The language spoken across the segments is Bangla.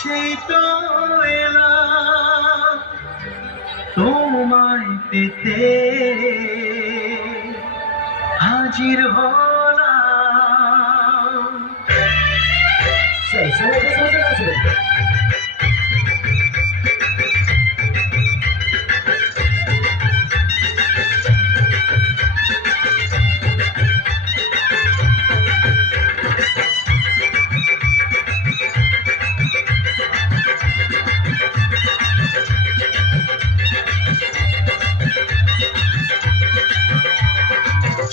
সেই তো এলাম তোমায় পেতে, হাজির হলাম।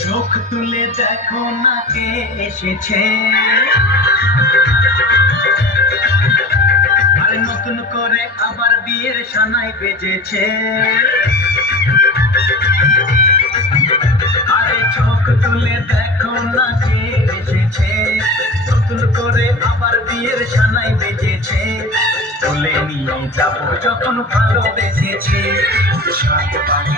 চোখ তুলে দেখো না কে এসেছে, আরে নতুন করে আবার বিয়ের সানাই বেজেছে। আরে চোখ তুলে দেখো না কে এসেছে, নতুন করে আবার বিয়ের সানাই বেজেছে। বলে নিয়ে যাবো যখন ভালোবেসেছি, সাত পাখি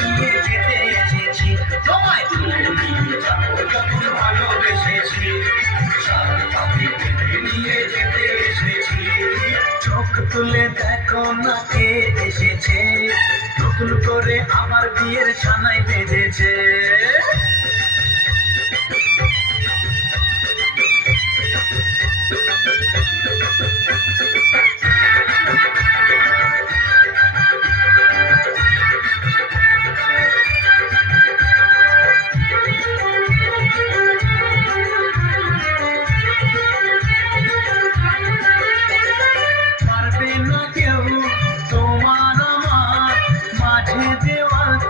নিয়ে যেতে এসেছি। তোমায় তুলে নিয়ে যাবো যখন ভালোবেসেছি, সাত পাখি নিয়ে যেতে এসেছি। চোখ তুলে দেখো না কে এসেছে, নতুন করে আবার বিয়ের সানাই বেজেছে।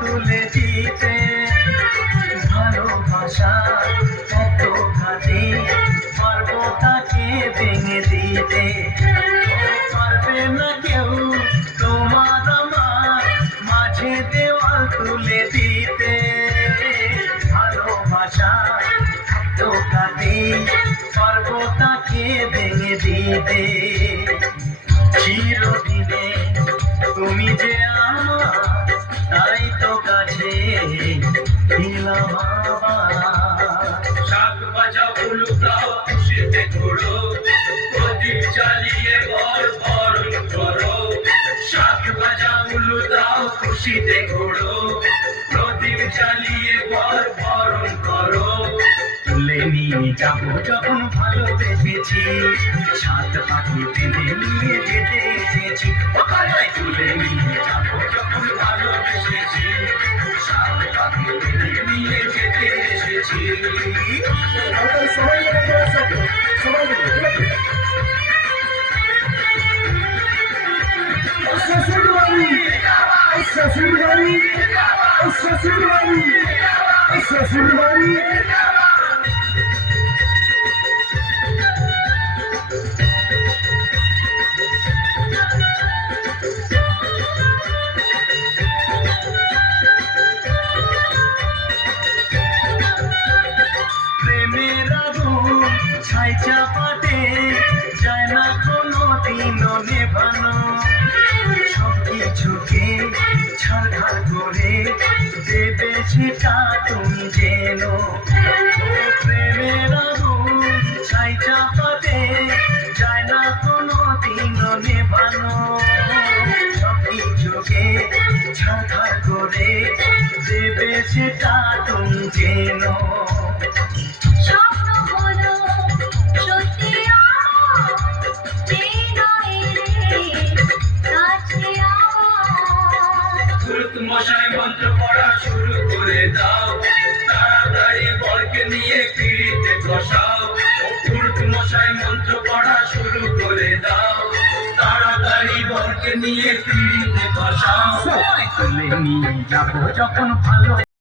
তুলে দিতে ভালোবাসা এত ঘাটে, পারবো তাকে ভেঙে দিতে। পারবে না কেউ তোমার আমার মাঝে দেওয়াল তুলে দিতে। ভালোবাসা এত ঘাটে, পারবো তাকে ভেঙে দিতে। চিরদিনে তুমি যে আমার, তাই তো কাছে দিলাম আবার। শাক বাজাও উলুদাও খুশিতে ঘোরো, প্রদীপ জ্বালিয়ে বরণ করো। শাক বাজাও উলুদাও খুশিতে ঘোরো, প্রদীপ জ্বালিয়ে বরণ করো। তুলে নিয়ে যাবো যখন ভালোবেসেছি, সাত পাখি বেঁধে নিয়ে যেতে এসেছি। তুলে নিয়ে যাবো যখন ভালোবেসেছি, সাত পাখি বেঁধে নিয়ে যেতে এসেছি। ছাই চাপাতে যায় না কোনো দিনও নেভানো, সব কিছুকে ছাড়খাড় করে দেবে সেটা তুমি যেন। প্রেমের আগুন ছাই চাপাতে যায় না কোনো দিনও নেভানো, সব কিছুকে ছাড়খাড় করে দেবে সেটা তুমি যেন। মশাই মন্ত্র পড়া শুরু করে দাও, তাড়াতাড়ি বরকে নিয়ে পিড়িতে বসাও। পুরুত মশাই মন্ত্র পড়া শুরু করে দাও, তাড়াতাড়ি বরকে নিয়ে পিড়িতে বসাও। তুলে নিয়ে যাবো যখন ভালো